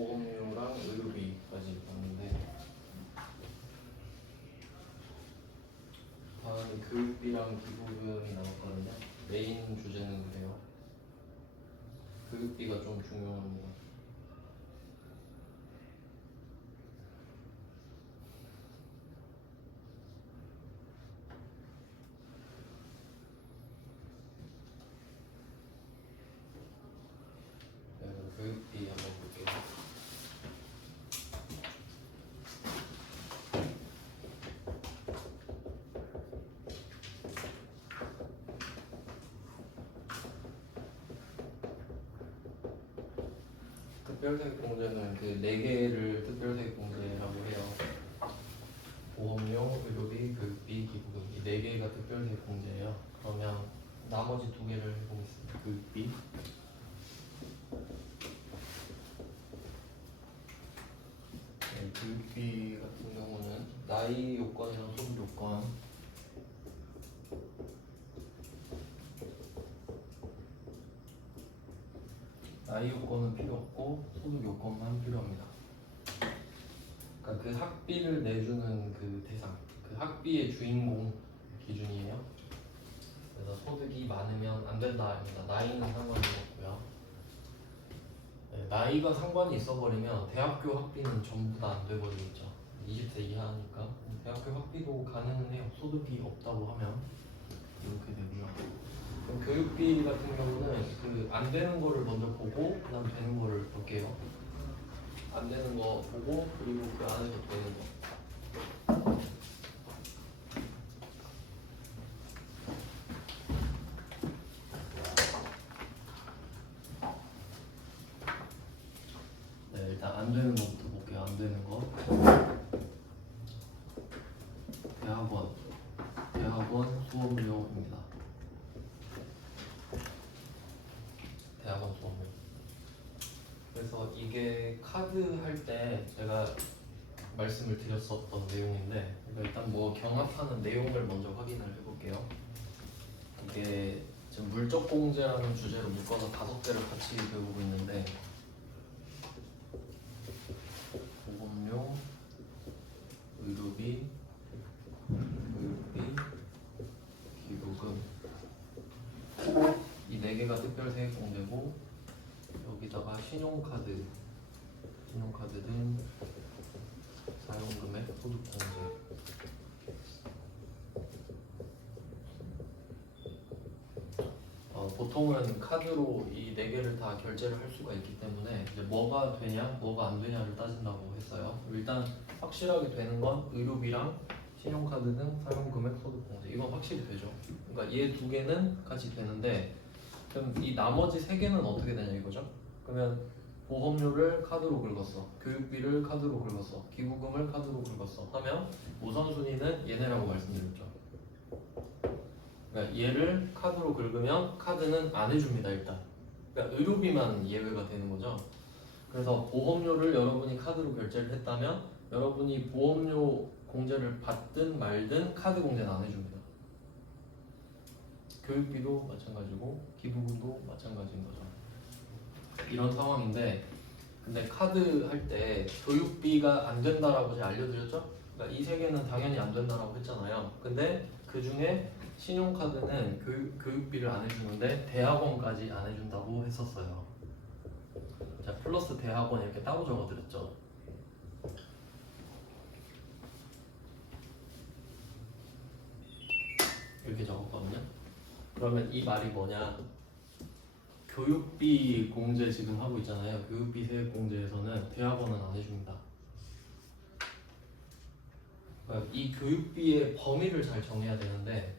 보험료랑 의료비까지 봤는데 다음에 교육비랑 기부금이 남았거든요. 메인 주제는 그래요. 교육비가 좀 중요합니다. 교육비 한번 볼게요. 특별세액공제는 그 4개를 특별세액공제라고 해요. 보험료, 의료비, 교육비, 기부금 이 4개가 특별세액공제예요. 그러면 나머지 2개를 해보겠습니다. 교육비 교육비 같은 경우는 나이 요건이랑 소득 요건 나이 요건은 필요 없고 소득 요건만 필요합니다. 그러니까 그 학비를 내주는 그 대상, 그 학비의 주인공 기준이에요. 그래서 소득이 많으면 안 된다입니다. 나이는 상관이 없고요. 네, 나이가 상관이 있어버리면 대학교 학비는 전부 다 안 돼버리겠죠. 20세 이하니까 대학교 학비도 가능은 해요. 소득이 없다고 하면 이렇게 되고요. 그럼 교육비 같은 경우는 그 안 되는 거를 먼저 보고 그다음 되는 거를 볼게요. 안 되는 거 보고 그리고 그 안에서 되는 거. 네, 일단 안 되는 거부터 볼게요. 안 되는 거. 대학원 수업료입니다. 대학원 수업료. 그래서 이게 카드 할 때 제가 말씀을 드렸었던 내용인데 일단 뭐 경합하는 내용을 먼저 확인을 해볼게요. 이게 지금 물적 공제라는 주제로 묶어서 5개를 같이 배우고 있는데 보험료, 의료비, 교육비, 기부금 이 4개가 특별세액공제고 여기다가 신용카드는 사용금액 소득공제. 보통은 카드로 이 4개를 다 결제를 할 수가 있기 때문에 이제 뭐가 되냐, 뭐가 안 되냐를 따진다고 했어요. 일단 확실하게 되는 건 의료비랑 신용카드 등 사용금액 소득공제. 이건 확실히 되죠. 그러니까 얘 2개는 같이 되는데 그럼 이 나머지 3개는 어떻게 되냐 이거죠? 그러면 보험료를 카드로 긁었어, 교육비를 카드로 긁었어, 기부금을 카드로 긁었어 하면 우선순위는 얘네라고 말씀드렸죠. 그러니까 얘를 카드로 긁으면 카드는 안 해줍니다 일단. 그러니까 의료비만 예외가 되는 거죠. 그래서 보험료를 여러분이 카드로 결제를 했다면 여러분이 보험료 공제를 받든 말든 카드 공제는 안 해줍니다. 교육비도 마찬가지고 기부금도 마찬가지인 거죠. 이런 상황인데 근데 카드 할 때 교육비가 안 된다라고 제가 알려드렸죠? 그러니까 이 3개는 당연히 안 된다라고 했잖아요. 근데 그 중에 신용카드는 교육비를 안 해주는데 대학원까지 안 해준다고 했었어요. 자, 플러스 대학원 이렇게 따로 적어드렸죠. 이렇게 적었거든요. 그러면 이 말이 뭐냐? 교육비 공제 지금 하고 있잖아요. 교육비 세액 공제에서는 대학원은 안 해줍니다. 그러니까 이 교육비의 범위를 잘 정해야 되는데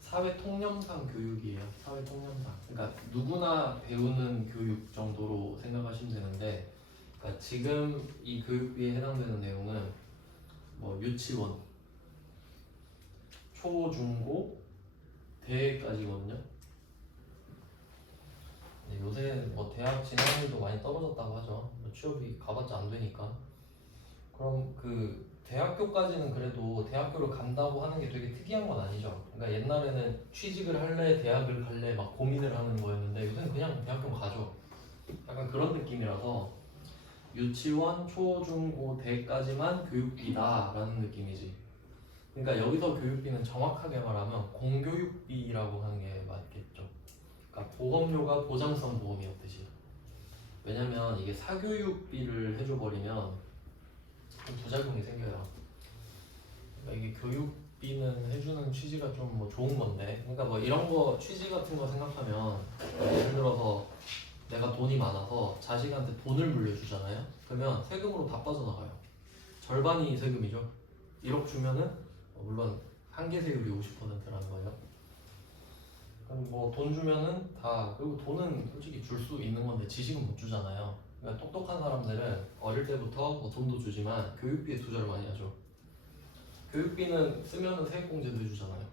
사회 통념상 교육이에요. 사회 통념상. 그러니까 누구나 배우는 교육 정도로 생각하시면 되는데, 그러니까 지금 이 교육비에 해당되는 내용은 뭐 유치원, 초, 중, 고, 대까지거든요. 요새 뭐 대학 진학률도 많이 떨어졌다고 하죠. 뭐 취업이 가봤자 안 되니까. 그럼 그 대학교까지는 그래도 대학교를 간다고 하는 게 되게 특이한 건 아니죠. 그러니까 옛날에는 취직을 할래, 대학을 갈래 막 고민을 하는 거였는데 요새는 그냥 대학교 가죠. 약간 그런 느낌이라서 유치원, 초, 중, 고, 대까지만 교육비다라는 느낌이지. 그러니까 여기서 교육비는 정확하게 말하면 공교육비라고 하는 게 맞겠죠. 그러니까 보험료가 보장성 보험이었듯이. 왜냐면 이게 사교육비를 해줘버리면 좀 부작용이 생겨요. 그러니까 이게 교육비는 해주는 취지가 좀 뭐 좋은 건데, 그러니까 뭐 이런 거 취지 같은 거 생각하면 예를 들어서 내가 돈이 많아서 자식한테 돈을 물려주잖아요. 그러면 세금으로 다 빠져나가요. 절반이 세금이죠. 1억 주면은 물론 한계 세율이 50%라는 거예요. 그럼 뭐 돈 주면은 다, 그리고 돈은 솔직히 줄 수 있는 건데 지식은 못 주잖아요. 그러니까 똑똑한 사람들은 어릴 때부터 뭐 돈도 주지만 교육비에 투자를 많이 하죠. 교육비는 쓰면은 세액공제도 해주잖아요.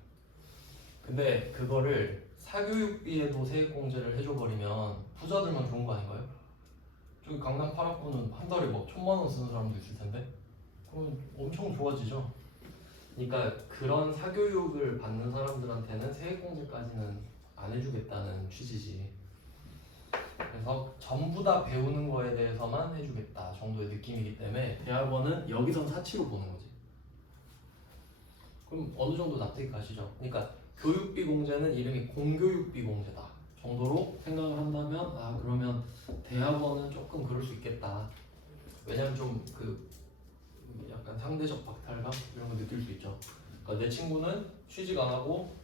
근데 그거를 사교육비에도 세액공제를 해줘버리면 부자들만 좋은 거 아닌가요? 저기 강남 8학부는 한 달에 막 1,000만 원 쓰는 사람도 있을 텐데 그러면 엄청 좋아지죠. 그러니까 그런 사교육을 받는 사람들한테는 세액공제까지는 안 해주겠다는 취지지. 그래서 전부 다 배우는 거에 대해서만 해주겠다 정도의 느낌이기 때문에 대학원은 여기선 사치로 보는 거지. 그럼 어느 정도 납득이 가시죠? 그러니까 교육비 공제는 이름이 공교육비 공제다 정도로 생각을 한다면 아 그러면 대학원은 조금 그럴 수 있겠다. 왜냐면 좀 그 약간 상대적 박탈감 이런 거 느낄 수 있죠. 그러니까 내 친구는 취직 안 하고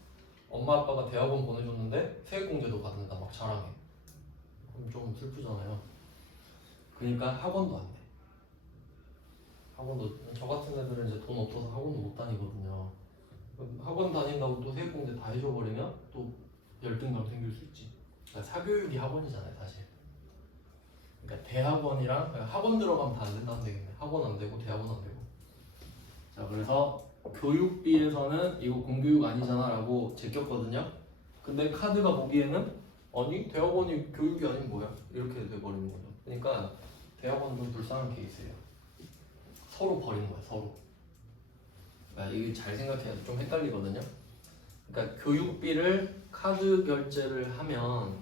엄마 아빠가 대학원 보내줬는데 세액공제도 받는다 막 자랑해. 그럼 좀 슬프잖아요. 그러니까 학원도 안 돼. 학원도 저 같은 애들은 이제 돈 없어서 학원도 못 다니거든요. 학원 다닌다고 또 세액공제 다 해줘버리면 또 열등감 생길 수 있지. 그러니까 사교육이 학원이잖아요 사실. 그러니까 대학원이랑 학원 들어가면 다 안 된다면 되겠네. 학원 안 되고 대학원 안 되고. 자 그래서 교육비에서는 이거 공교육 아니잖아 라고 제꼈거든요. 근데 카드가 보기에는 아니 대학원이 교육이 아닌 뭐야 이렇게 돼버리는 거죠. 그러니까 대학원은 좀 불쌍한 케이스예요. 서로 버리는 거야 서로. 그러니까 이게 잘 생각해야 좀 헷갈리거든요. 그러니까 교육비를 카드 결제를 하면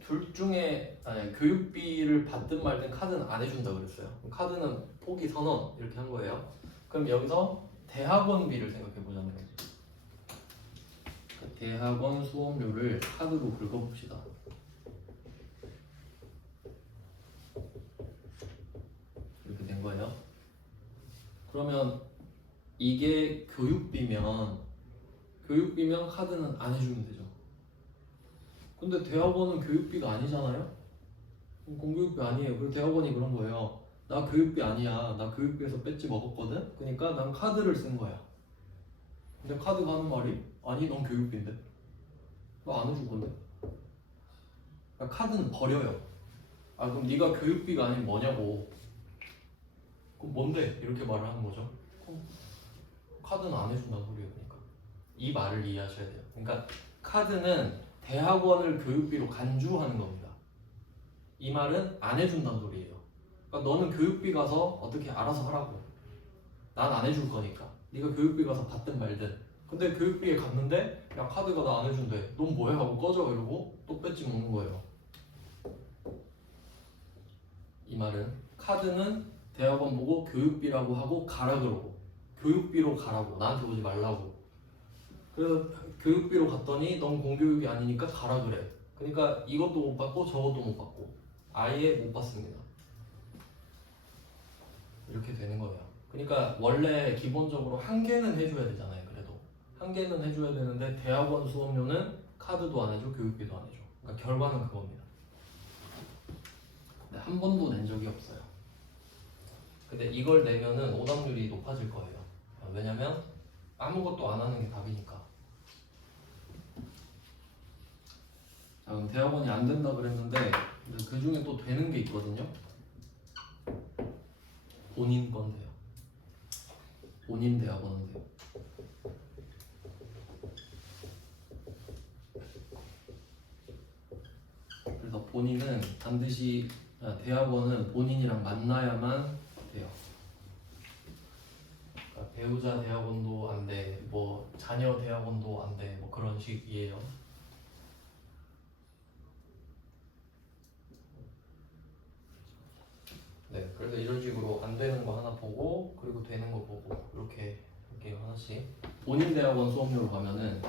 둘 중에 아니 교육비를 받든 말든 카드는 안 해준다 그랬어요. 카드는 포기 선언 이렇게 한 거예요. 그럼 여기서 대학원비를 생각해 보자는 거지. 대학원 수업료를 카드로 긁어봅시다. 이렇게 된 거예요. 그러면 이게 교육비면 카드는 안 해주면 되죠. 근데 대학원은 교육비가 아니잖아요? 공교육비 아니에요. 그리고 대학원이 그런 거예요. 나 교육비 아니야. 나 교육비에서 배지 먹었거든? 그러니까 난 카드를 쓴 거야. 근데 카드가 하는 말이 아니 넌 교육비인데 너 안 해줄 건데. 그러니까 카드는 버려요. 아 그럼 네가 교육비가 아닌 뭐냐고. 그럼 뭔데? 이렇게 말을 하는 거죠. 카드는 안 해준다는 소리예요. 그러니까 이 말을 이해하셔야 돼요. 그러니까 카드는 대학원을 교육비로 간주하는 겁니다. 이 말은 안 해준다는 소리예요. 그러니까 너는 교육비 가서 어떻게 알아서 하라고. 난 안 해줄 거니까. 네가 교육비 가서 받든 말든. 근데 교육비에 갔는데 야 카드가 나 안 해준대. 넌 뭐해? 하고 꺼져 이러고 또 배지 먹는 거예요. 이 말은 카드는 대학원 보고 교육비라고 하고 가라 그러고 교육비로 가라고 나한테 오지 말라고. 그래서 교육비로 갔더니 넌 공교육이 아니니까 가라 그래. 그러니까 이것도 못 받고 저것도 못 받고 아예 못 받습니다. 이렇게 되는 거예요. 그러니까 원래 기본적으로 한 개는 해줘야 되잖아요. 그래도 한 개는 해줘야 되는데 대학원 수업료는 카드도 안 해줘 교육비도 안 해줘. 그러니까 결과는 그겁니다. 근데 한 번도 낸 적이 없어요. 근데 이걸 내면은 오답률이 높아질 거예요. 왜냐면 아무것도 안 하는 게 답이니까. 자 그럼 대학원이 안 된다 그랬는데 그 중에 또 되는 게 있거든요. 본인 건데요. 본인 대학원은 돼요. 그래서 본인은 반드시 대학원은 본인이랑 만나야만 돼요. 그러니까 배우자 대학원도 안 돼, 뭐 자녀 대학원도 안 돼, 뭐 그런 식이에요. 그래서 이런 식으로 안 되는 거 하나 보고 그리고 되는 거 보고 이렇게 할게요. 하나씩. 본인 대학원 수업료로 가면은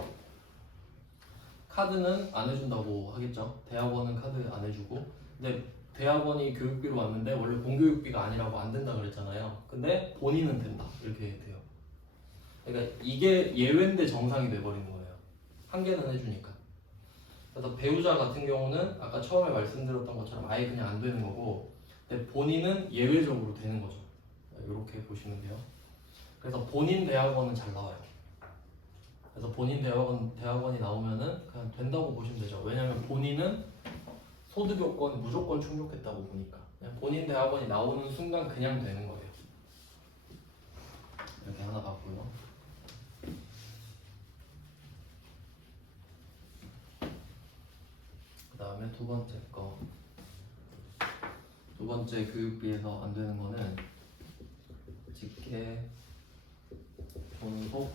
카드는 안 해준다고 하겠죠. 대학원은 카드 안 해주고. 근데 대학원이 교육비로 왔는데 원래 공교육비가 아니라고 안 된다 그랬잖아요. 근데 본인은 된다 이렇게 돼요. 그러니까 이게 예외인데 정상이 돼버리는 거예요. 한 개는 해주니까. 그래서 배우자 같은 경우는 아까 처음에 말씀드렸던 것처럼 아예 그냥 안 되는 거고, 근데 본인은 예외적으로 되는 거죠. 이렇게 보시면 돼요. 그래서 본인 대학원은 잘 나와요. 그래서 본인 대학원이 나오면은 그냥 된다고 보시면 되죠. 왜냐면 본인은 소득 요건이 무조건 충족했다고 보니까 그냥 본인 대학원이 나오는 순간 그냥 되는 거예요. 이렇게 하나 봤고요. 그 다음에 두 번째 거. 두 번째 교육비에서 안 되는 거는 직계 존속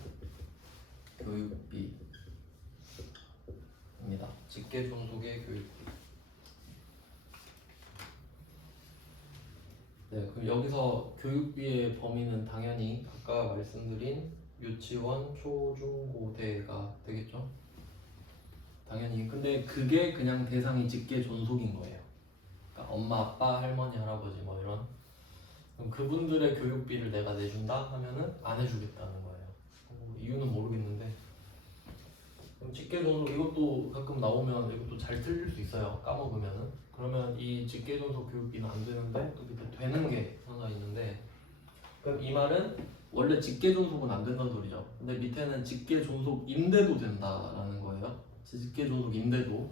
교육비입니다. 직계 존속의 교육비. 네, 그럼 여기서 교육비의 범위는 당연히 아까 말씀드린 유치원, 초, 중, 고대가 되겠죠? 당연히. 근데 그게 그냥 대상이 직계 존속인 거예요. 그러니까 엄마, 아빠, 할머니, 할아버지 뭐 이런. 그럼 그분들의 교육비를 내가 내준다 하면은 안 해주겠다는 거예요. 이유는 모르겠는데. 그럼 직계 존속 이것도 가끔 나오면 이것도 잘 틀릴 수 있어요. 까먹으면은. 그러면 이 직계 존속 교육비는 안 되는데 또 밑에 되는 게 하나 있는데, 그럼 이 말은 원래 직계 존속은 안 된다는 소리죠. 근데 밑에는 직계 존속인데도 된다라는 거예요. 직계 존속인데도.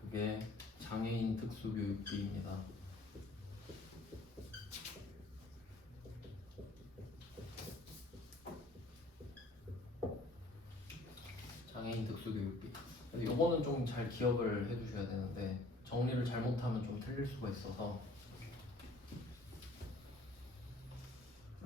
그게 장애인 특수교육비입니다. 장애인 특수교육비. 요거는 좀 잘 기억을 해두셔야 되는데 정리를 잘못하면 좀 틀릴 수가 있어서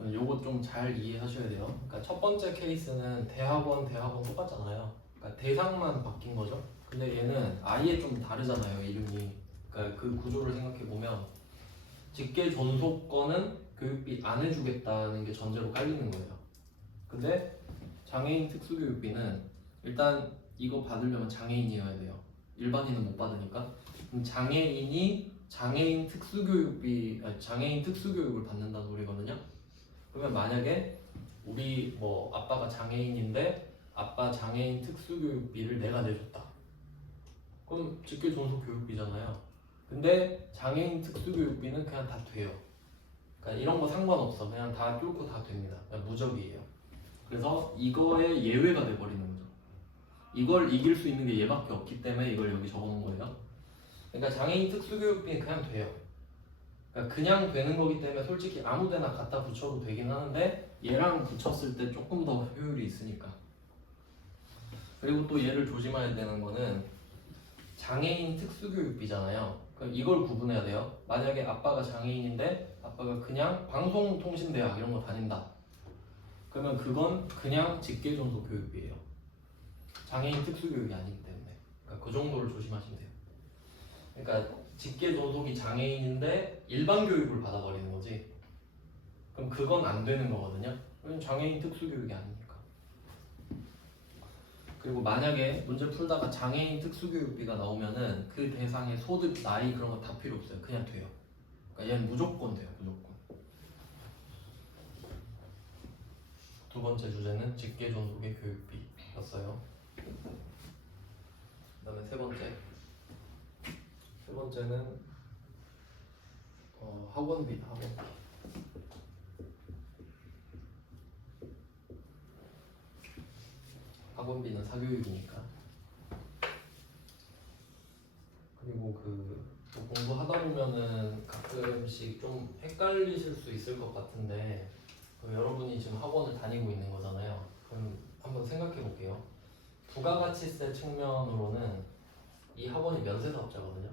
요거 좀 잘 이해하셔야 돼요. 그러니까 첫 번째 케이스는 대학원 똑같잖아요. 그러니까 대상만 바뀐 거죠. 근데 얘는 아예 좀 다르잖아요, 이름이. 그러니까 그 구조를 생각해 보면 직계 존속권은 교육비 안 해주겠다는 게 전제로 깔리는 거예요. 근데 장애인 특수교육비는 일단 이거 받으려면 장애인이어야 돼요. 일반인은 못 받으니까. 그럼 장애인이 장애인 특수교육을 받는다는 소리거든요. 그러면 만약에 우리 뭐 아빠가 장애인인데 아빠 장애인 특수교육비를 내가 내줬다. 그럼 직계 존속 교육비잖아요. 근데 장애인 특수교육비는 그냥 다 돼요. 그러니까 이런 거 상관없어. 그냥 다 뚫고 다 됩니다. 그냥 무적이에요. 그래서 이거에 예외가 돼버리는 거죠. 이걸 이길 수 있는 게 얘밖에 없기 때문에 이걸 여기 적어놓은 거예요. 그러니까 장애인 특수교육비는 그냥 돼요. 그러니까 그냥 되는 거기 때문에 솔직히 아무데나 갖다 붙여도 되긴 하는데 얘랑 붙였을 때 조금 더 효율이 있으니까. 그리고 또 얘를 조심해야 되는 거는 장애인 특수교육비잖아요. 그럼 이걸 구분해야 돼요. 만약에 아빠가 장애인인데 아빠가 그냥 방송통신대학 이런 거 다닌다. 그러면 그건 그냥 직계존속 교육비예요. 장애인 특수교육이 아니기 때문에. 그러니까 그 정도를 조심하시면 돼요. 그러니까 직계존속이 장애인인데 일반 교육을 받아버리는 거지. 그럼 그건 안 되는 거거든요. 왜냐면 장애인 특수교육이 아니니까. 그리고 만약에 문제 풀다가 장애인 특수교육비가 나오면은 그 대상의 소득, 나이 그런 거 다 필요 없어요. 그냥 돼요. 그러니까 얘는 무조건 돼요. 무조건. 두 번째 주제는 직계존속의 교육비였어요. 그 다음에 세 번째는 학원비다. 학원비. 학원비는 사교육이니까. 그리고 뭐 공부하다 보면은 가끔씩 좀 헷갈리실 수 있을 것 같은데, 여러분이 지금 학원을 다니고 있는 거잖아요. 그럼 한번 생각해 볼게요. 부가가치세 측면으로는 이 학원이 면세사업자거든요.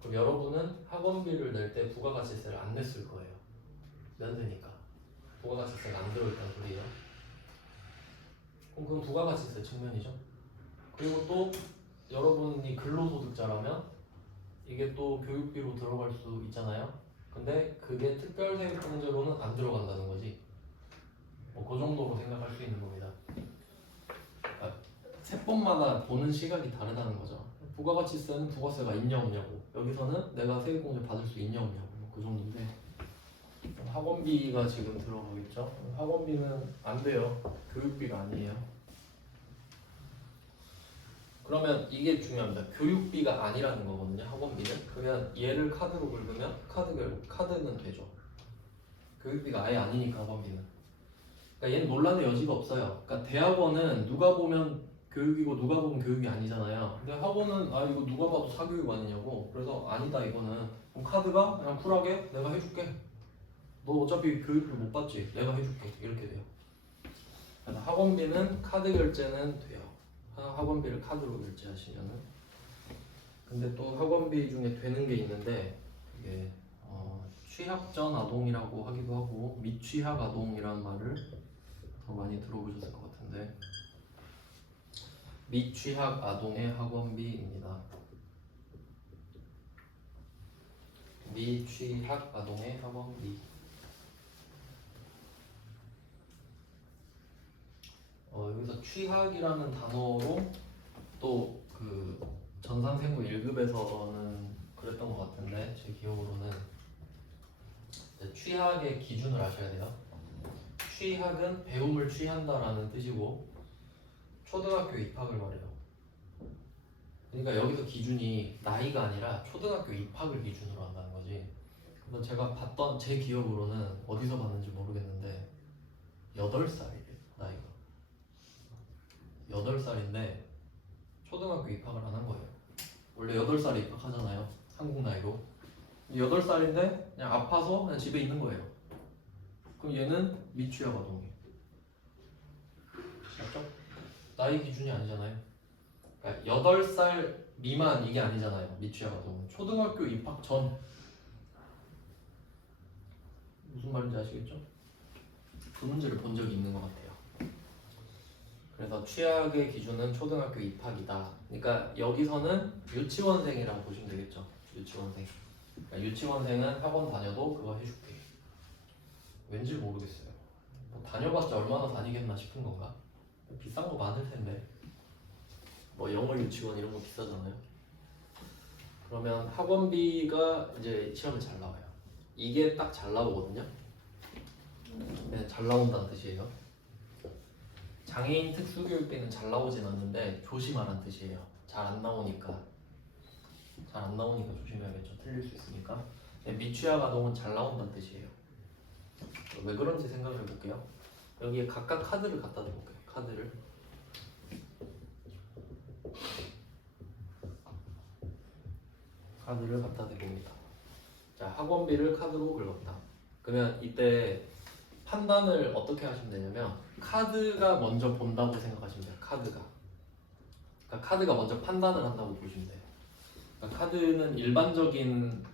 그럼 여러분은 학원비를 낼 때 부가가치세를 안 냈을 거예요. 면세니까. 부가가치세가 안 들어있다는 소리예요. 그럼 그건 부가가치세 측면이죠. 그리고 또 여러분이 근로소득자라면 이게 또 교육비로 들어갈 수 있잖아요. 근데 그게 특별세액공제로는 안 들어간다는 거지. 뭐 그 정도로 생각할 수 있는 겁니다. 그러니까 세법마다 보는 시각이 다르다는 거죠. 부가가치세는 부가세가 있냐 없냐고, 여기서는 내가 세액공제 받을 수 있냐 없냐고, 뭐그 정도인데 학원비가 지금 들어가겠죠. 학원비는 안 돼요. 교육비가 아니에요. 그러면 이게 중요합니다. 교육비가 아니라는 거거든요. 학원비는. 그러면 얘를 카드로 긁으면 카드는 되죠. 교육비가 아예 아니니까 학원비는. 그러니까 얘는 논란의 여지가 없어요. 그러니까 대학원은 누가 보면 교육이고 누가 보면 교육이 아니잖아요. 근데 학원은 아 이거 누가 봐도 사교육 아니냐고. 그래서 아니다 이거는. 그럼 카드가 그냥 쿨하게 내가 해줄게. 너 어차피 교육을 못 받지. 내가 해줄게. 이렇게 돼요. 그래서 학원비는 카드 결제는 돼요. 학원비를 카드로 결제하시면은. 근데 또 학원비 중에 되는 게 있는데 그게 취학전 아동이라고 하기도 하고 미취학 아동이라는 말을 더 많이 들어보셨을 것 같은데, 미취학 아동의 학원비입니다. 미취학 아동의 학원비. 여기서 취학이라는 단어로 또 그 전산생물 1급에서는 그랬던 것 같은데 제 기억으로는 취학의 기준을 아셔야 돼요. 취학은 배움을 취한다라는 뜻이고 초등학교 입학을 말해요. 그러니까 여기서 기준이 나이가 아니라 초등학교 입학을 기준으로 한다는 거지. 그래서 제가 봤던 제 기억으로는 어디서 봤는지 모르겠는데 8살이래 나이가. 8살인데 초등학교 입학을 안 한 거예요. 원래 8살에 입학하잖아요. 한국 나이로. 8살인데 그냥 아파서 그냥 집에 있는 거예요. 그럼 얘는 미취학 아동이에요. 맞죠? 나이 기준이 아니잖아요. 그러니까 8살 미만 이게 아니잖아요. 미취학 아동은 초등학교 입학 전. 무슨 말인지 아시겠죠? 그 문제를 본 적이 있는 것 같아요. 그래서 취학의 기준은 초등학교 입학이다. 그러니까 여기서는 유치원생이라고 보시면 되겠죠. 유치원생. 그러니까 유치원생은 학원 다녀도 그거 해줄게. 왠지 모르겠어요. 뭐 다녀봤자 얼마나 다니겠나 싶은 건가? 비싼 거 많을 텐데. 뭐 영어 유치원 이런 거 비싸잖아요. 그러면 학원비가 이제 시험에 잘 나와요. 이게 딱 잘 나오거든요. 그냥 잘 나온다는 뜻이에요. 장애인 특수교육비는 잘 나오진 않는데 조심하라는 뜻이에요. 잘 안 나오니까 조심해야겠죠. 틀릴 수 있으니까. 미취학 아동은 잘 나온다는 뜻이에요. 왜 그런지 생각을 해볼게요. 여기에 각각 카드를 갖다 대볼게요. 카드를 갖다 대봅니다. 자, 학원비를 카드로 긁었다. 그러면 이때 판단을 어떻게 하시면 되냐면 카드가 먼저 본다고 생각하시면 돼요. 그러니까 카드가 먼저 판단을 한다고 보시면 돼요. 그러니까 카드는 일반적인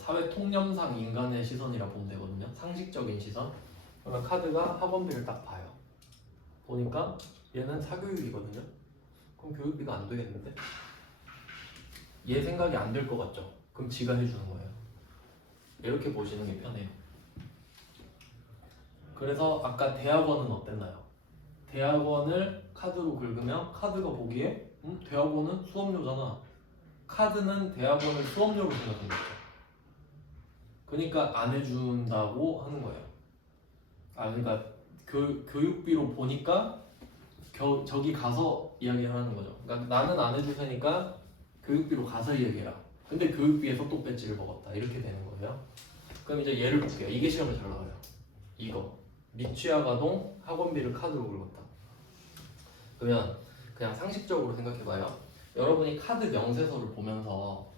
사회 통념상 인간의 시선이라 보면 되거든요. 상식적인 시선. 그러면 카드가 학원비를 딱 봐요. 보니까 얘는 사교육이거든요. 그럼 교육비가 안 되겠는데? 얘 생각이 안 될 것 같죠? 그럼 지가 해주는 거예요. 이렇게 보시는 게 편해요. 그래서 아까 대학원은 어땠나요? 대학원을 카드로 긁으면 카드가 보기에 대학원은 수업료잖아. 카드는 대학원을 수업료로 생각합니다. 그러니까 안 해준다고 하는 거예요. 그러니까 교육비로 보니까 저기 가서 이야기를 하는 거죠. 그러니까 나는 안 해줄 테니까 교육비로 가서 이야기해라. 근데 교육비에서 또 배지를 먹었다. 이렇게 되는 거예요. 그럼 이제 예를 볼게요. 이게 시험에 잘 나와요. 이거 미취학 아동 학원비를 카드로 긁었다. 그러면 그냥 상식적으로 생각해봐요. 여러분이 카드 명세서를 보면서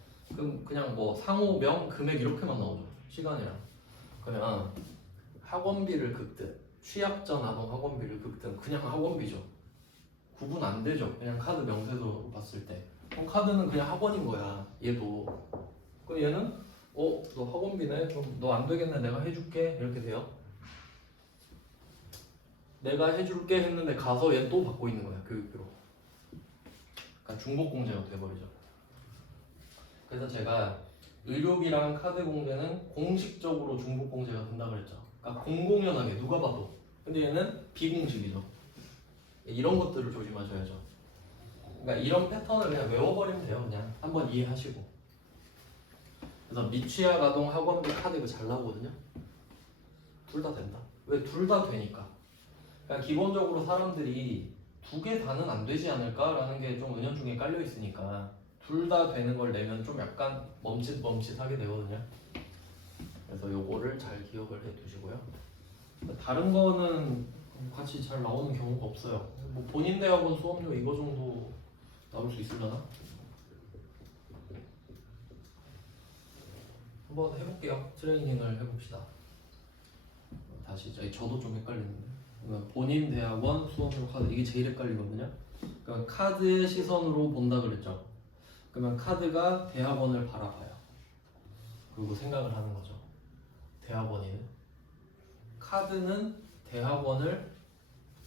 그냥 뭐 상호명 금액 이렇게만 나오죠. 시간이랑. 그러면 학원비를 긁든 취약전 아동 학원비를 긁든 그냥 학원비죠. 구분 안 되죠. 그냥 카드 명세서로 봤을 때. 그럼 카드는 그냥 학원인 거야. 얘도. 그럼 얘는 너 학원비네? 그럼 너 안 되겠네. 내가 해줄게. 이렇게 돼요. 내가 해줄게 했는데 가서 얘는 또 받고 있는 거야. 교육비로. 그러니까 중복공제가 돼버리죠. 그래서 제가 의료비랑 카드 공제는 공식적으로 중복 공제가 된다 그랬죠. 그러니까 공공연하게 누가 봐도. 근데 얘는 비공식이죠. 이런 것들을 조심하셔야죠. 그러니까 이런 패턴을 그냥 외워버리면 돼요. 그냥 한번 이해하시고. 그래서 미취학 아동 학원비 카드 이거 잘 나오거든요. 둘 다 된다. 왜? 둘 다 되니까. 그러니까 기본적으로 사람들이 두 개 다는 안 되지 않을까라는 게 좀 은연중에 깔려 있으니까 둘 다 되는 걸 내면 좀 약간 멈칫멈칫하게 되거든요. 그래서 요거를 잘 기억을 해 두시고요. 다른 거는 같이 잘 나오는 경우가 없어요. 뭐 본인 대학원 수업료 이거 정도 나올 수 있으려나? 한번 해볼게요. 트레이닝을 해봅시다. 다시 저도 좀 헷갈리는데. 그러니까 본인 대학원 수업료 카드 이게 제일 헷갈리거든요. 그러니까 카드 시선으로 본다 그랬죠. 그러면 카드가 대학원을 바라봐요. 그리고 생각을 하는 거죠. 대학원이는 카드는 대학원을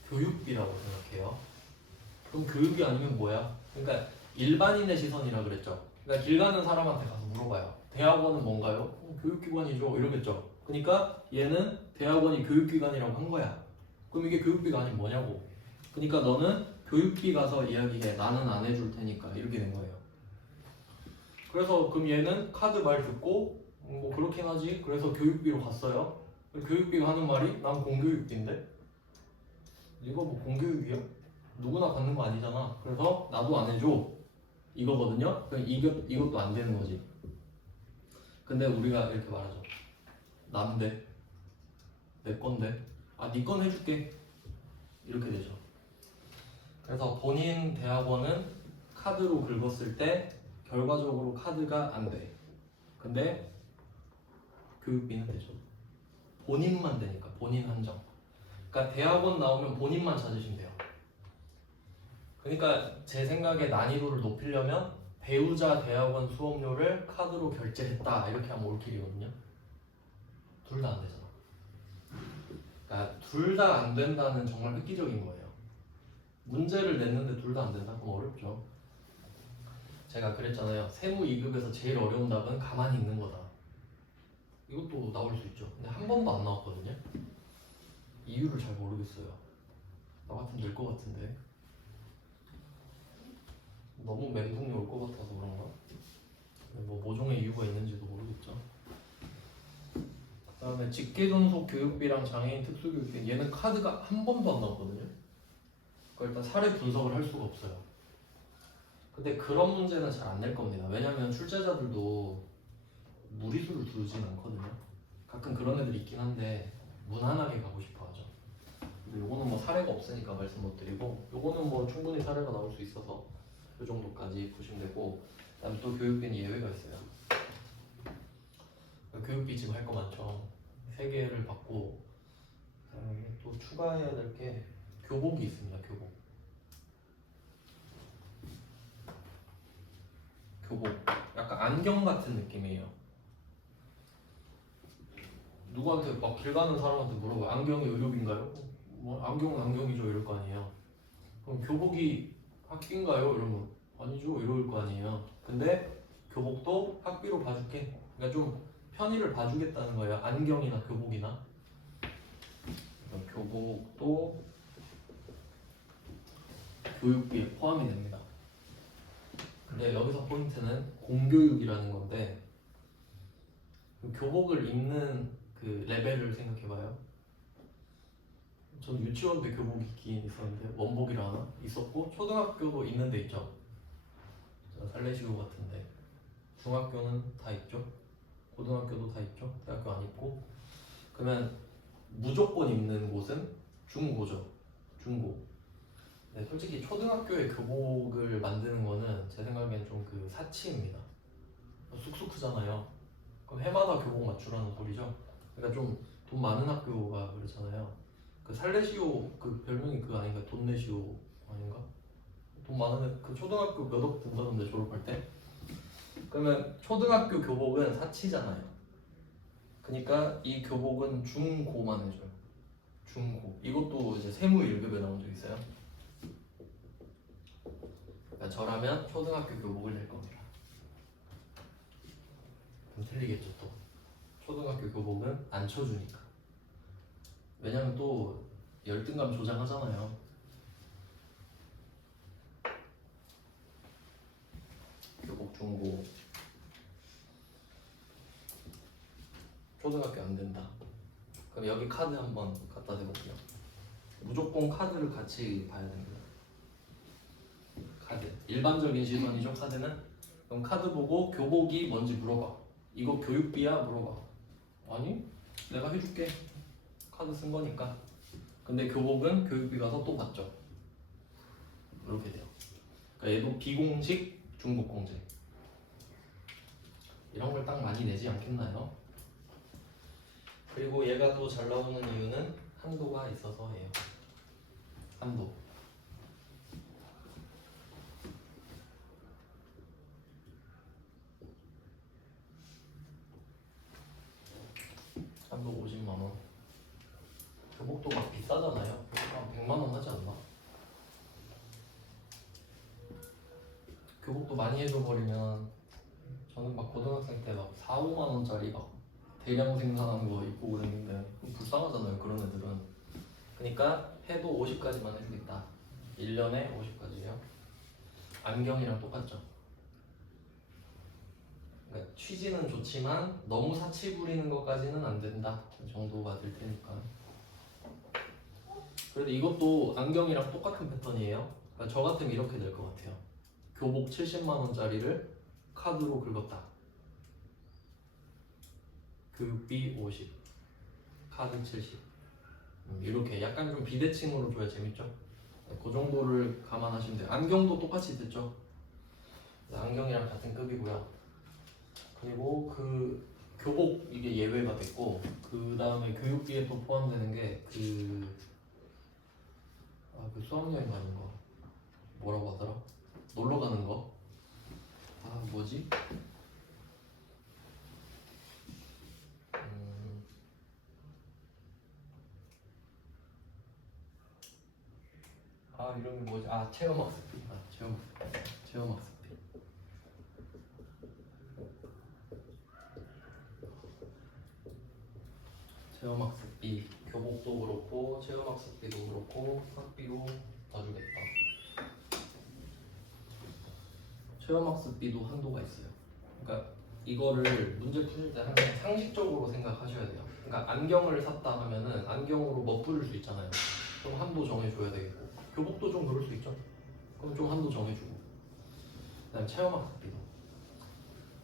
교육비라고 생각해요. 그럼 교육이 아니면 뭐야? 그러니까 일반인의 시선이라 그랬죠. 그러니까 길 가는 사람한테 가서 물어봐요. 대학원은 뭔가요? 교육기관이죠. 이러겠죠. 그러니까 얘는 대학원이 교육기관이라고 한 거야. 그럼 이게 교육비가 아니면 뭐냐고. 그러니까 너는 교육비 가서 이야기해. 나는 안 해줄 테니까. 이렇게 된 거예요. 그래서 그럼 얘는 카드 말 듣고 뭐 그렇긴 하지. 그래서 교육비로 갔어요. 교육비가 하는 말이 난 공교육비인데 이거 뭐 공교육이야? 누구나 받는 거 아니잖아. 그래서 나도 안 해줘. 이거거든요. 그럼 이것도 안 되는 거지. 근데 우리가 이렇게 말하죠. 난데 내 건데 네 건 해줄게. 이렇게 되죠. 그래서 본인 대학원은 카드로 긁었을 때 결과적으로 카드가 안 돼. 근데 교육비는 되죠. 본인만 되니까. 본인 한정. 그러니까 대학원 나오면 본인만 찾으시면 돼요. 그러니까 제 생각에 난이도를 높이려면 배우자 대학원 수업료를 카드로 결제했다 이렇게 하면 올킬이거든요. 둘 다 안 되잖아. 그러니까 둘 다 안 된다는 정말 획기적인 거예요. 문제를 냈는데 둘 다 안 된다? 그럼 어렵죠. 제가 그랬잖아요. 세무 2급에서 제일 어려운 답은 가만히 있는 거다. 이것도 나올 수 있죠. 근데 한 번도 안 나왔거든요. 이유를 잘 모르겠어요. 나 같으면 될 것 같은데. 너무 멘붕이 올 것 같아서 그런가? 뭐 모종의 이유가 있는지도 모르겠죠. 그 다음에 직계존속 교육비랑 장애인 특수교육비 얘는 카드가 한 번도 안 나왔거든요. 그러니까 일단 사례 분석을 할 수가 없어요. 근데 그런 문제는 잘 안 낼 겁니다. 왜냐면 출제자들도 무리수를 두진 않거든요. 가끔 그런 애들 있긴 한데 무난하게 가고 싶어 하죠. 근데 요거는 뭐 사례가 없으니까 말씀 못 드리고 요거는 뭐 충분히 사례가 나올 수 있어서 이 정도까지 보시면 되고 그다음에 또 교육비는 예외가 있어요. 교육비 지금 할 거 많죠. 3개를 받고 그다음에 또 추가해야 될 게 교복이 있습니다. 교복 약간 안경 같은 느낌이에요. 누구한테 막 길 가는 사람한테 물어봐요. 안경이 의료비인가요? 뭐 안경은 안경이죠 이럴 거 아니에요. 그럼 교복이 학비인가요? 이러면 아니죠 이럴 거 아니에요. 근데 교복도 학비로 봐줄게. 그러니까 좀 편의를 봐주겠다는 거예요. 안경이나 교복이나. 교복도 교육비에 포함이 됩니다. 근데 여기서 포인트는 공교육이라는 건데 교복을 입는 그 레벨을 생각해봐요. 저는 유치원 때 교복이 있긴 있었는데 원복이라 하나? 있었고 초등학교도 있는 데 있죠. 살레시오 같은데 중학교는 다 있죠. 고등학교도 다 있죠. 대학교 안 있고 그러면 무조건 입는 곳은 중고죠. 중고. 네, 솔직히 초등학교에 교복을 만드는 거는 제 생각엔 좀 그 사치입니다. 쑥쑥 크잖아요. 그럼 해마다 교복 맞추라는 소리죠. 그러니까 좀 돈 많은 학교가 그렇잖아요. 그 살레시오 그 별명이 그거 아닌가? 돈 내시오 아닌가? 돈 많은 그 초등학교 몇 억 든다던데 졸업할 때. 그러면 초등학교 교복은 사치잖아요. 그러니까 이 교복은 중고만 해줘요. 중고. 이것도 이제 세무 1급에 나온 적 있어요. 그러니까 저라면 초등학교 교복을 낼 겁니다. 그럼 틀리겠죠 또. 초등학교 교복은 안 쳐주니까. 왜냐면 또 열등감 조장하잖아요. 교복 중고 초등학교 안 된다. 그럼 여기 카드 한번 갖다 대볼게요. 무조건 카드를 같이 봐야 됩니다. 카드 일반적인 시선이죠. 카드는. 그럼 카드 보고 교복이 뭔지 물어봐. 이거 교육비야? 물어봐. 아니 내가 해줄게. 카드 쓴 거니까. 근데 교복은 교육비가 더 또 받죠. 이렇게 돼요. 그러니까 얘도 비공식 중복공제. 이런 걸 딱 많이 내지 않겠나요? 그리고 얘가 또 잘 나오는 이유는 한도가 있어서예요. 한도. 한도 50만 원. 교복도 막 비싸잖아요. 교복 한 100만 원 하지 않나? 교복도 많이 해줘버리면 저는 막 고등학생 때 막 4, 5만 원짜리 막 대량 생산한 거 입고 그랬는데 불쌍하잖아요. 그런 애들은. 그러니까 해도 50까지만 해주겠다. 1년에 50까지요. 안경이랑 똑같죠. 그러니까 취지는 좋지만 너무 사치 부리는 것까지는 안 된다 정도가 될 테니까. 그래도 이것도 안경이랑 똑같은 패턴이에요. 그러니까 저 같으면 이렇게 될 것 같아요. 교복 70만 원짜리를 카드로 긁었다. 교육비 50, 카드 70. 이렇게 약간 좀 비대칭으로 줘야 재밌죠. 그 정도를 감안하시면 돼요. 안경도 똑같이 됐죠. 안경이랑 같은 급이고요. 그리고 그 교복 이게 예외가 됐고, 그 다음에 교육비에 또 포함되는 게 그 수학여행 가는 거 뭐라고 하더라? 놀러 가는 거. 뭐지? 이름이 뭐지? 체험학습비. 체험학습비. 체험학습비. 교복도 그렇고 체험학습비도 그렇고 학비로 봐주겠다. 체험학습비도 한도가 있어요. 그러니까 이거를 문제 푸실 때 항상 상식적으로 생각하셔야 돼요. 그러니까 안경을 샀다 하면은 안경으로 멋부릴 수 있잖아요. 그럼 한도 정해줘야 되겠고, 교복도 좀 그럴 수 있죠. 그럼 좀 한도 정해주고. 그다음 체험학습비도.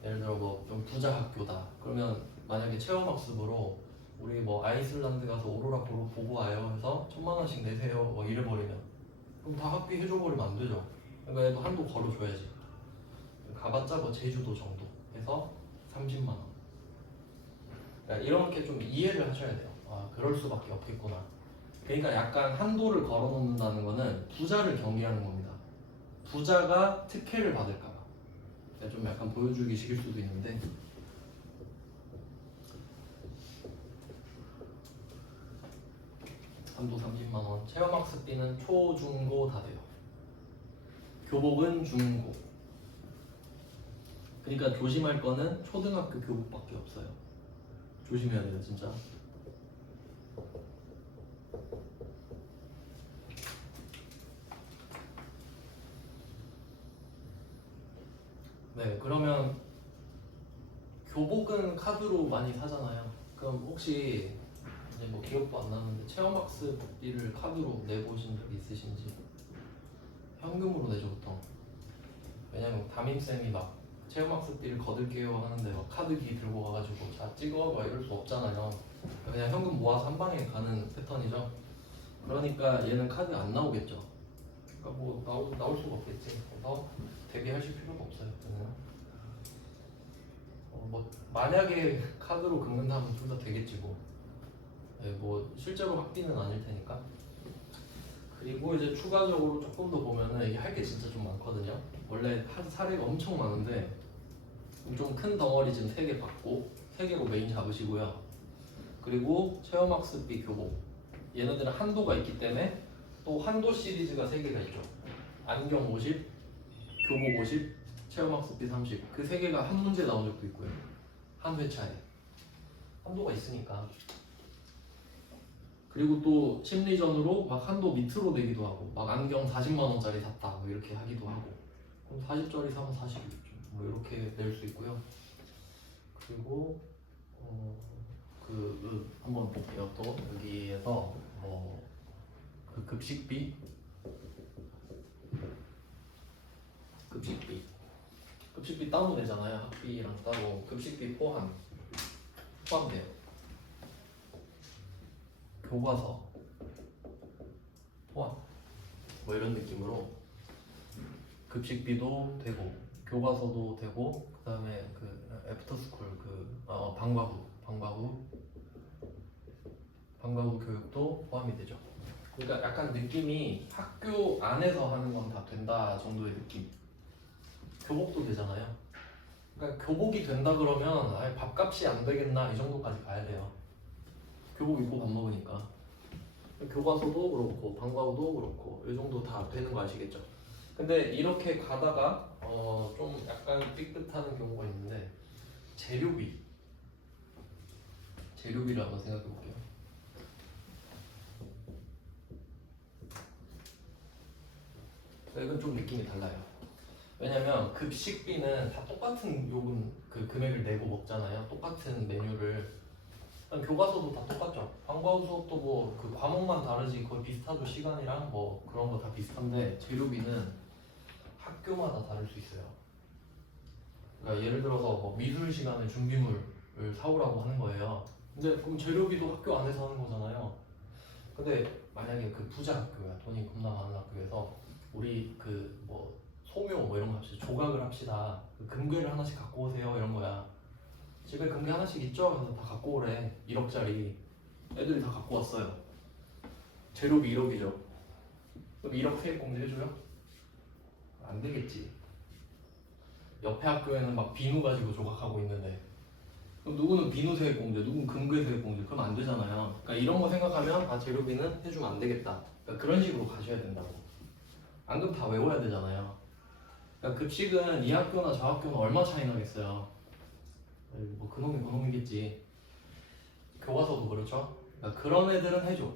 예를 들어 뭐 좀 부자 학교다. 그러면 만약에 체험학습으로 우리 뭐 아이슬란드 가서 오로라 보고 와요 해서 1,000만 원씩 내세요 뭐 이래버리면 그럼 다 학비 해줘버리면 안 되죠. 그러니까 얘도 한도 걸어줘야지. 가봤자 뭐 제주도 정도 해서 30만 원. 그러니까 이렇게 좀 이해를 하셔야 돼요. 그럴 수밖에 없겠구나. 그러니까 약간 한도를 걸어놓는다는 거는 부자를 경계하는 겁니다. 부자가 특혜를 받을까봐. 좀 약간 보여주기식일 수도 있는데, 한도 30만 원. 체험학습비는 초, 중, 고 다 돼요. 교복은 중고. 그러니까 조심할 거는 초등학교 교복밖에 없어요. 조심해야 돼요, 진짜. 네, 그러면 교복은 카드로 많이 사잖아요. 그럼 혹시 이제 뭐 기억도 안 나는데 체험학습비를 카드로 내보신 적 있으신지? 현금으로 내죠 보통. 왜냐면 담임쌤이 막 체험학습비를 거둘게요 하는데 막 카드기 들고 가가지고 자 찍어 막 이럴 수 없잖아요. 그냥 현금 모아서 한 방에 가는 패턴이죠. 그러니까 얘는 카드 안 나오겠죠. 그러니까 뭐 나올 수가 없겠지. 그래서 대비하실 필요가 없어요. 뭐 만약에 카드로 긁는다면 둘 다 되겠지 뭐. 네, 뭐 실제로 학비는 아닐 테니까. 그리고 이제 추가적으로 조금 더 보면은 이게 할 게 진짜 좀 많거든요. 원래 사례가 엄청 많은데 좀 큰 덩어리 지금 3개 받고 3개로 메인 잡으시고요. 그리고 체험학습비 교복. 얘네들은 한도가 있기 때문에 또 한도 시리즈가 3개가 있죠. 안경 50, 교복 50, 체험학습비 30. 그 3개가 한 문제 나온 적도 있고요. 한 회차에 한도가 있으니까. 그리고 또 심리전으로 막 한도 밑으로 내기도 하고 막 안경 40만 원짜리 샀다 뭐 이렇게 하기도 하고 그럼 40짜리 사면 40이겠죠. 뭐 이렇게 낼 수 있고요. 그리고 한번 볼게요. 또 여기에서 그 급식비 따로 내잖아요. 학비랑 따로 급식비 포함돼요. 교과서 포함 뭐 이런 느낌으로 급식비도 되고 교과서도 되고 그다음에 그 애프터스쿨 방과후 교육도 포함이 되죠. 그러니까 약간 느낌이 학교 안에서 하는 건 다 된다 정도의 느낌. 교복도 되잖아요. 그러니까 교복이 된다 그러면 아예 밥값이 안 되겠나 이 정도까지 가야 돼요. 교복 입고 밥 먹으니까. 교과서도 그렇고 방과후도 그렇고 이 정도 다 되는 거 아시겠죠? 근데 이렇게 가다가 좀 약간 삐끗하는 경우가 있는데 재료비를 한번 생각해 볼게요. 이건 좀 느낌이 달라요. 왜냐면 급식비는 다 똑같은 그 금액을 내고 먹잖아요. 똑같은 메뉴를. 교과서도 다 똑같죠. 방과후 수업도 뭐 그 과목만 다르지 거의 비슷하죠. 시간이랑 뭐 그런 거 다 비슷한데 재료비는 학교마다 다를 수 있어요. 그러니까 예를 들어서 뭐 미술 시간에 준비물을 사오라고 하는 거예요. 근데 그럼 재료비도 학교 안에서 하는 거잖아요. 근데 만약에 그 부자 학교야, 돈이 겁나 많은 학교에서 우리 그 뭐 소묘 뭐 이런 거 합시다. 조각을 합시다. 그 금괴를 하나씩 갖고 오세요 이런 거야. 집에 금괴 하나씩 있죠? 그래서 다 갖고 오래. 1억짜리 애들이 다 갖고 왔어요. 재료비 1억이죠. 그럼 1억 세액 공제 해줘요? 안 되겠지. 옆에 학교에는 막 비누 가지고 조각하고 있는데 그럼 누구는 비누 세액 공제, 누구는 금괴 세액 공제, 그럼 안 되잖아요. 그러니까 이런 거 생각하면 재료비는 해주면 안 되겠다. 그러니까 그런 식으로 가셔야 된다고. 안 그럼 다 외워야 되잖아요. 그러니까 급식은 이 학교나 저 학교는 얼마 차이 나겠어요. 뭐 그놈이 그놈이겠지. 교과서도 그렇죠. 그러니까 그런 애들은 해줘.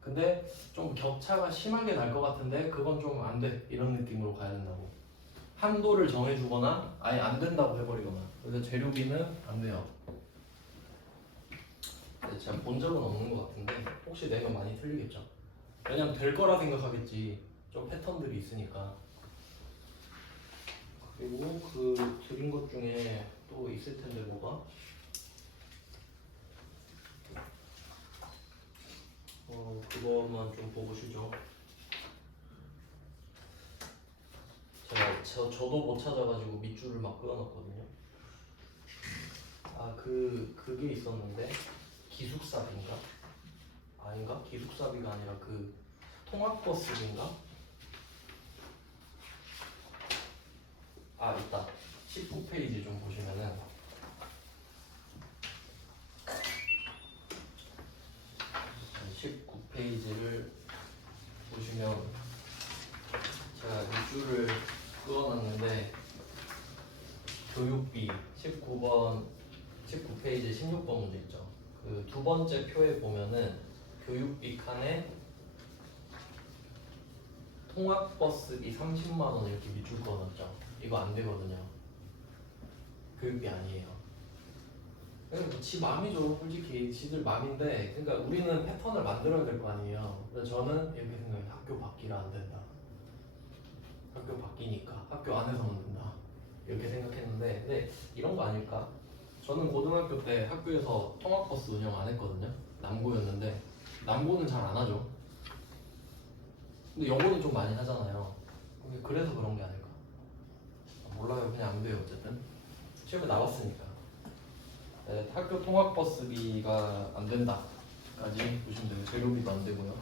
근데 좀 격차가 심하게 날 것 같은데 그건 좀 안 돼. 이런 느낌으로 가야 된다고. 한도를 정해주거나 아예 안 된다고 해버리거나. 그래서 재료비는 안 돼요. 제가 본 적은 없는 것 같은데 혹시 내면 많이 틀리겠죠. 왜냐면 될 거라 생각하겠지. 좀 패턴들이 있으니까. 그리고 그 드린 것 중에 또 있을 텐데 뭐가? 그거만 좀 보고 쉬죠. 저도 못 찾아가지고 밑줄을 막 그어놨거든요. 그게 있었는데 기숙사비인가? 아닌가? 기숙사비가 아니라 그 통학버스비인가? 있다. 19페이지 좀 보시면은 19페이지를 보시면 제가 밑줄을 그어놨는데 교육비 19페이지 16번 문제 있죠. 그 두 번째 표에 보면은 교육비 칸에 통학버스비 30만 원 이렇게 밑줄 그어놨죠. 이거 안 되거든요. 교육비 아니에요. 그러니까 지 맘이죠. 솔직히 지들 맘인데, 그러니까 우리는 패턴을 만들어야 될 거 아니에요. 그래서 저는 이렇게 생각해요. 학교 밖이라 안 된다. 학교 밖이니까 학교 안에서만 된다. 이렇게 생각했는데, 근데 이런 거 아닐까? 저는 고등학교 때 학교에서 통학버스 운영 안 했거든요. 남고였는데 남고는 잘 안 하죠. 근데 여고는 좀 많이 하잖아요. 그래서 그런 게 아닐까? 몰라요. 그냥 안 돼요. 어쨌든 시험에 나왔으니까. 네, 학교 통학버스비가 안 된다까지 보시면 돼요. 재료비도 안 되고요.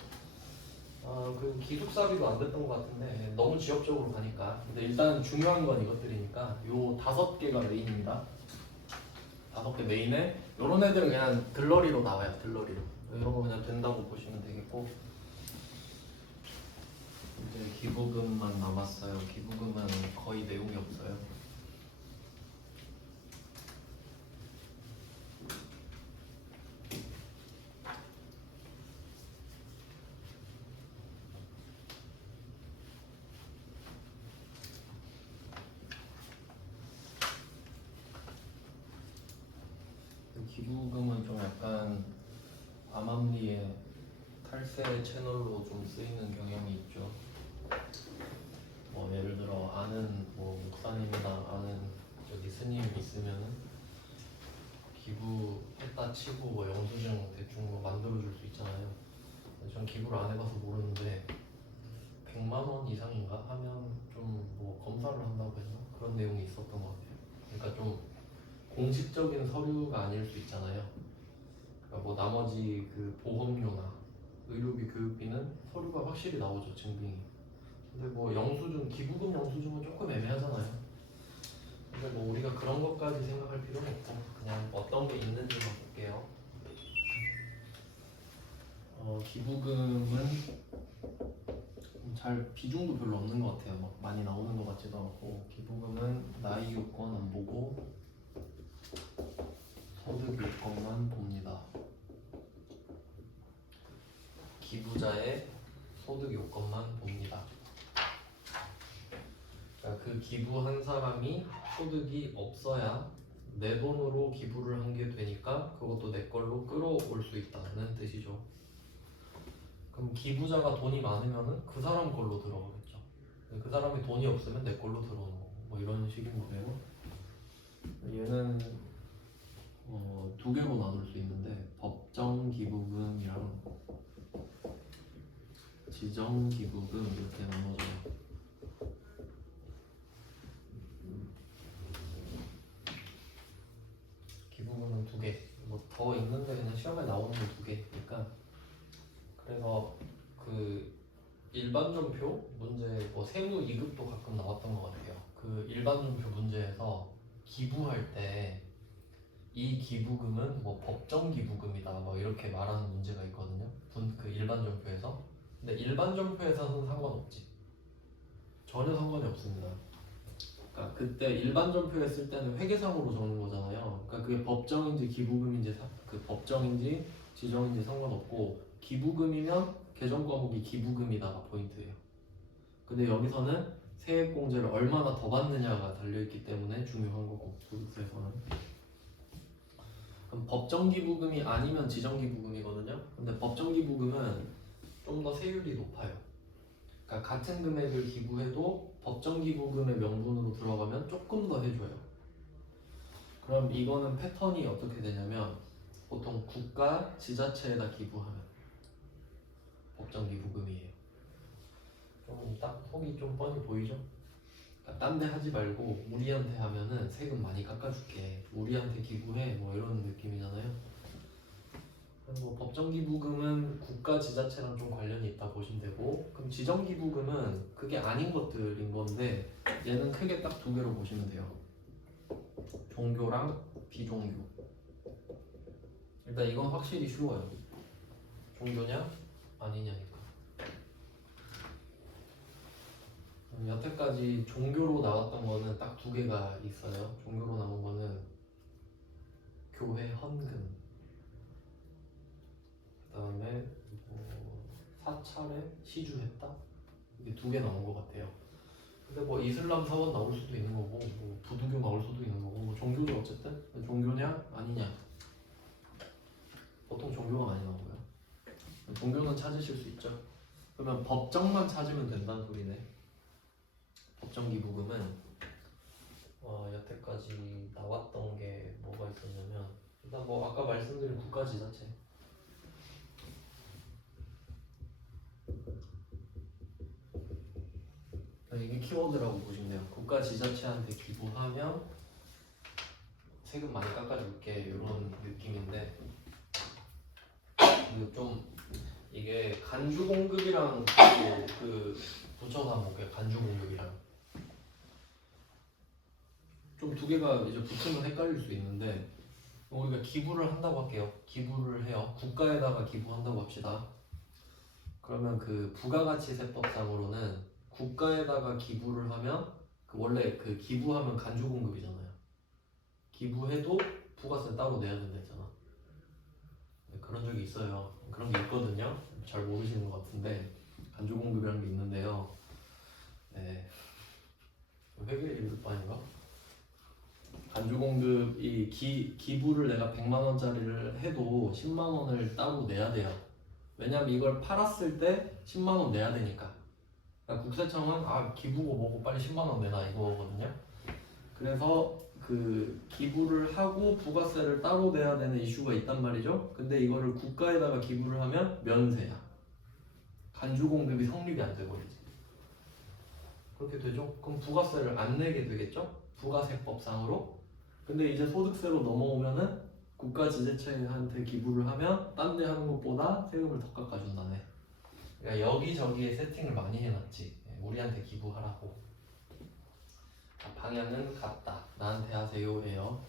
그리고 기숙사비도 안 됐던 것 같은데 너무 지역적으로 가니까. 근데 일단 중요한 건 이것들이니까 요 5개가 메인입니다. 5개 메인에 요런 애들은 그냥 들러리로 나와요. 들러리로. 이런 거 그냥 된다고 보시면 되겠고. 이제 기부금만 남았어요. 기부금은 거의 내용이 없어요. 기부금은 좀 약간 암암리의 탈세 채널로 좀 쓰이는 경향이 있죠. 뭐 예를 들어 아는 뭐 목사님이나 아는 저기 스님 있으면은 기부했다 치고 뭐 영수증 대충 뭐 만들어줄 수 있잖아요. 전 기부를 안 해봐서 모르는데 100만 원 이상인가 하면 좀 뭐 검사를 한다고 했나? 그런 내용이 있었던 것 같아요. 그러니까 좀 공식적인 서류가 아닐 수 있잖아요. 그러니까 뭐 나머지 그 보험료나 의료비, 교육비는 서류가 확실히 나오죠, 증빙이. 근데 뭐 영수증, 기부금 영수증은 조금 애매하잖아요. 근데 뭐 우리가 그런 것까지 생각할 필요는 없고 그냥 어떤 게 있는지만 볼게요. 기부금은 잘 비중도 별로 없는 것 같아요. 막 많이 나오는 것 같지도 않고. 기부금은 나이 요건 안 보고 소득 요건만 봅니다. 기부자의 소득 요건만 봅니다. 그러니까 그 기부한 사람이 소득이 없어야 내 돈으로 기부를 한 게 되니까 그것도 내 걸로 끌어올 수 있다는 뜻이죠. 그럼 기부자가 돈이 많으면은 그 사람 걸로 들어가겠죠. 그 사람이 돈이 없으면 내 걸로 들어오는 거고 뭐 이런 식인 거예요. 얘는 두 개로 나눌 수 있는데 법정 기부금이랑 지정 기부금 이렇게 나눠져요. 기부금은 두 개. 뭐 더 있는데 그냥 시험에 나오는 게 두 개니까. 그래서 그 일반전표 문제, 뭐 세무 2급도 가끔 나왔던 것 같아요. 그 일반전표 문제에서 기부할 때 이 기부금은 뭐 법정 기부금이다 뭐 이렇게 말하는 문제가 있거든요. 그 일반전표에서. 근데 일반전표에서는 상관없지. 전혀 상관이 없습니다. 그러니까 그때 일반전표 했을 때는 회계상으로 적는 거잖아요. 그러니까 그게 법정인지 기부금인지 그 법정인지 지정인지 상관없고 기부금이면 계정 과목이 기부금이다가 포인트예요. 근데 여기서는 세액공제를 얼마나 더 받느냐가 달려있기 때문에 중요한 거고 소득세에서는. 그럼 법정기부금이 아니면 지정기부금이거든요. 근데 법정기부금은 좀 더 세율이 높아요. 그러니까 같은 금액을 기부해도 법정기부금의 명분으로 들어가면 조금 더 해줘요. 그럼 이거는 패턴이 어떻게 되냐면 보통 국가, 지자체에다 기부하면 법정기부금이에요. 좀 딱 속이 좀 뻔히 보이죠? 딴 데 하지 말고 우리한테 하면은 세금 많이 깎아줄게, 우리한테 기부해, 뭐 이런 느낌이잖아요. 뭐 법정기부금은 국가 지자체랑 좀 관련이 있다 보시면 되고, 그럼 지정기부금은 그게 아닌 것들인 건데 얘는 크게 딱 두 개로 보시면 돼요. 종교랑 비종교. 일단 이건 확실히 쉬워요. 종교냐 아니냐니까. 여태까지 종교로 나왔던 거는 딱 두 개가 있어요. 종교로 나온 거는 교회 헌금, 그 다음에 사찰에 시주했다? 이게 두 개 나온 것 같아요. 근데 뭐 이슬람 사원 나올 수도 있는 거고 뭐 부두교 나올 수도 있는 거고 뭐 종교도 어쨌든 종교냐 아니냐. 보통 종교가 많이 나오고요. 종교는 찾으실 수 있죠. 그러면 법정만 찾으면 된다는 소리네. 법정기부금은 여태까지 나왔던 게 뭐가 있었냐면, 일단 뭐 아까 말씀드린 국가지자체, 이게 키워드라고 보시면 돼요. 국가지자체한테 기부하면 세금 많이 깎아줄게 이런 느낌인데, 좀 이게 간주공급이랑 그 붙여서 한번 볼게요. 간주공급이랑 좀 두 개가 이제 붙으면 헷갈릴 수 있는데, 우리가 기부를 한다고 할게요. 기부를 해요. 국가에다가 기부한다고 합시다. 그러면 그 부가가치세법상으로는 국가에다가 기부를 하면 원래 그 기부하면 간주공급이잖아요. 기부해도 부가세 따로 내야 된다 했잖아. 네, 그런 적이 있어요. 그런 게 있거든요. 잘 모르시는 것 같은데 간주공급이라는 게 있는데요. 네. 회계 1급반인가? 간주공급이 기부를 내가 100만 원짜리를 해도 10만 원을 따로 내야 돼요. 왜냐면 이걸 팔았을 때 10만 원 내야 되니까. 그러니까 국세청은 기부고 뭐고 빨리 10만 원 내놔 이거거든요. 그래서 그 기부를 하고 부가세를 따로 내야 되는 이슈가 있단 말이죠. 근데 이거를 국가에다가 기부를 하면 면세야. 간주공급이 성립이 안 돼버리지. 그렇게 되죠. 그럼 부가세를 안 내게 되겠죠. 부가세법상으로. 근데 이제 소득세로 넘어오면은 국가 지자체한테 기부를 하면 딴 데 하는 것보다 세금을 더 깎아준다네. 그러니까 여기저기에 세팅을 많이 해놨지. 우리한테 기부하라고. 방향은 같다. 나한테 하세요예요.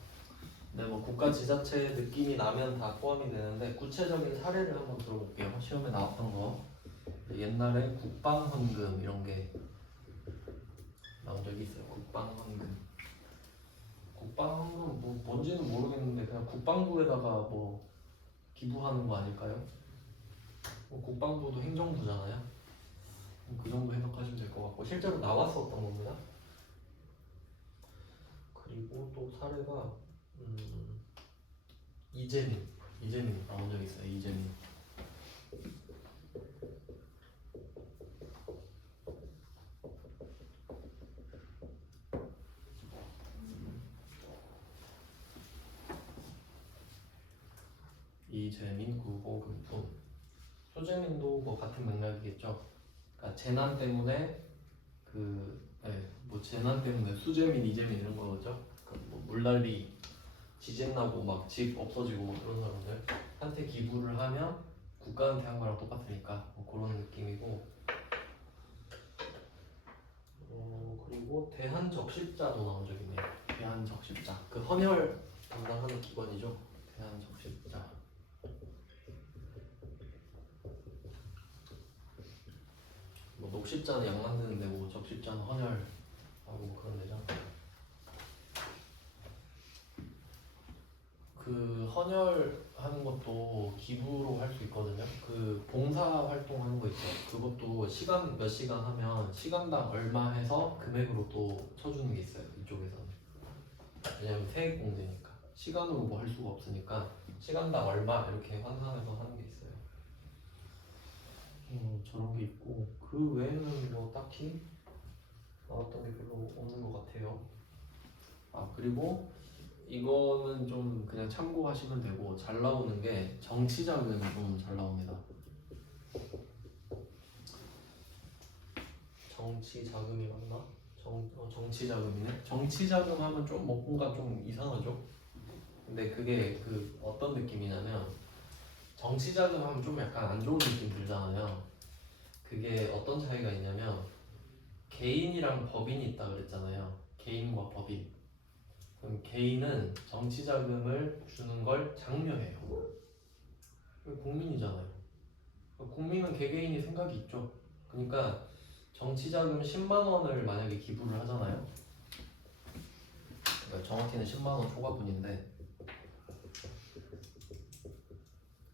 근데 뭐 국가 지자체 느낌이 나면 다 포함이 되는데 구체적인 사례를 한번 들어볼게요. 시험에 나왔던 거. 옛날에 국방헌금 이런 게 나온 적이 있어요. 국방헌금. 국방헌금 뭐 뭔지는 모르겠는데 그냥 국방부에다가 뭐 기부하는 거 아닐까요? 뭐 국방부도 행정부잖아요. 그 정도 해석하시면 될 것 같고 실제로 나왔었던 겁니다. 그리고 또 사례가 이재민 나온 적 있어요. 이재민. 이재민 구호금품. 수재민도 뭐 같은 맥락이겠죠. 그러니까 재난 때문에 뭐 재난 때문에 수재민, 이재민 이런 거죠. 그러니까 뭐 물난리, 지진 나고 막 집 없어지고 뭐 그런 사람들 한테 기부를 하면 국가한테 한 거랑 똑같으니까 뭐 그런 느낌이고. 그리고 대한적십자도 나온 적 있네요. 대한적십자. 그 헌혈 담당하는 기관이죠. 대한적십자. 뭐 녹십자는 약 만드는데 뭐 적십자는 헌혈하고 뭐 그런 데죠. 그 헌혈하는 것도 기부로 할 수 있거든요. 그 봉사 활동하는 거 있죠. 그것도 시간 몇 시간 하면 시간당 얼마 해서 금액으로 또 쳐주는 게 있어요. 이쪽에서는. 왜냐면 세액공제니까 시간으로 뭐 할 수가 없으니까 시간당 얼마 이렇게 환산해서 하는 게 있어요. 저런 게 있고 그 외에는 뭐 딱히 나왔던 게 별로 없는 것 같아요. 그리고 이거는 좀 그냥 참고하시면 되고 잘 나오는 게 정치자금이 좀 잘 나옵니다. 정치자금이 맞나? 정치자금이네. 정치자금 하면 좀 뭔가 좀 이상하죠? 근데 그게 그 어떤 느낌이냐면 정치자금 하면 좀 약간 안 좋은 느낌 들잖아요. 그게 어떤 차이가 있냐면 개인이랑 법인이 있다 그랬잖아요. 개인과 법인. 그럼 개인은 정치자금을 주는 걸 장려해요. 국민이잖아요. 국민은 개개인이 생각이 있죠. 그러니까 정치자금 10만 원을 만약에 기부를 하잖아요. 그러니까 정확히는 10만 원 초과분인데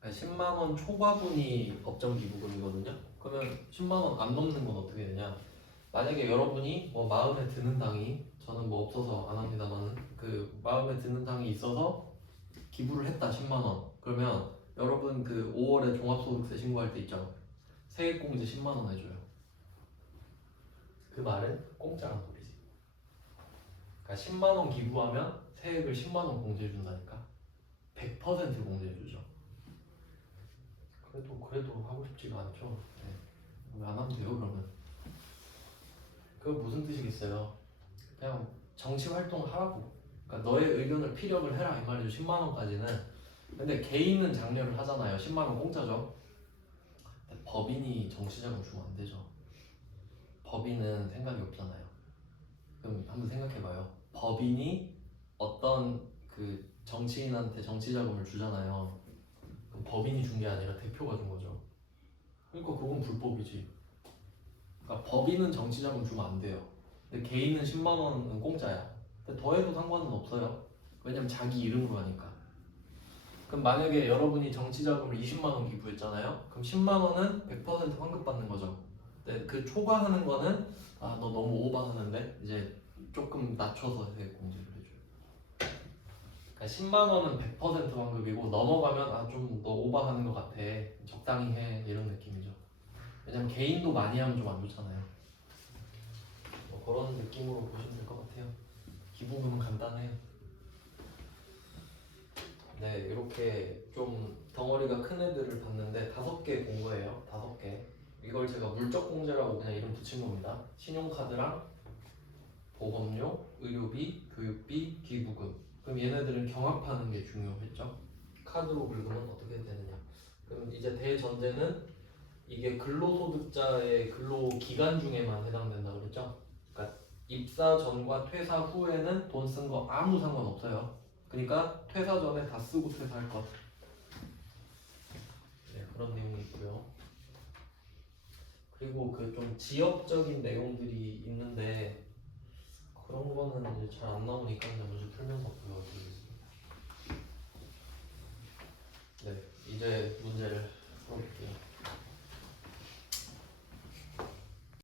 10만 원 초과분이 법정 기부금이거든요. 그러면 10만 원 안 넘는 건 어떻게 되냐? 만약에 여러분이 뭐 마음에 드는 당이 저는 뭐 없어서 안 합니다만 그 마음에 드는 당이 있어서 기부를 했다 10만 원. 그러면 여러분 그 5월에 종합소득세 신고할 때 있죠. 세액공제 10만 원 해줘요. 그 말은 공짜란 소리지. 그러니까 10만 원 기부하면 세액을 10만 원 공제해준다니까. 100% 공제해주죠. 그래도 하고 싶지가 않죠. 네. 왜 안 하면 돼요 그러면? 그거 무슨 뜻이겠어요? 그냥 정치 활동을 하라고. 그러니까 너의 의견을 피력을 해라 이 말이죠. 10만 원까지는. 근데 개인은 장려를 하잖아요. 10만 원 공짜죠. 근데 법인이 정치자금 주면 안 되죠. 법인은 생각이 없잖아요. 그럼 한번 생각해봐요. 법인이 어떤 그 정치인한테 정치자금을 주잖아요. 그럼 법인이 준 게 아니라 대표가 준 거죠. 그러니까 그건 불법이지. 그러니까 법인은 정치자금 주면 안 돼요. 근데 개인은 10만 원은 공짜야. 근데 더해도 상관은 없어요. 왜냐면 자기 이름으로 하니까. 그럼 만약에 여러분이 정치자금을 20만 원 기부했잖아요. 그럼 10만 원은 100% 환급받는 거죠. 근데 그 초과하는 거는 너 너무 오버하는데 이제 조금 낮춰서 세액 공제를 해줘요. 그러니까 10만 원은 100% 환급이고 넘어가면 아 좀 너 오버하는 것 같아. 적당히 해 이런 느낌이죠. 왜냐면 개인도 많이 하면 좀 안 좋잖아요. 뭐 그런 느낌으로 보시면 될 것 같아요. 기부금은 간단해요. 네, 이렇게 좀 덩어리가 큰 애들을 봤는데 5개 본 거예요. 5개. 이걸 제가 물적공제라고 그냥 이름 붙인 겁니다. 신용카드랑 보험료, 의료비, 교육비, 기부금. 그럼 얘네들은 경합하는 게 중요했죠. 카드로 긁으면 어떻게 되느냐. 그럼 이제 대전제는 이게 근로소득자의 근로기간 중에만 해당된다 그랬죠. 그러니까 입사 전과 퇴사 후에는 돈 쓴 거 아무 상관없어요. 그러니까 퇴사 전에 다 쓰고 퇴사할 것. 네, 그런 내용이 있고요. 그리고 그 좀 지역적인 내용들이 있는데 그런 거는 이제 잘 안 나오니까 그냥 먼저 풀면서 보여드리겠습니다.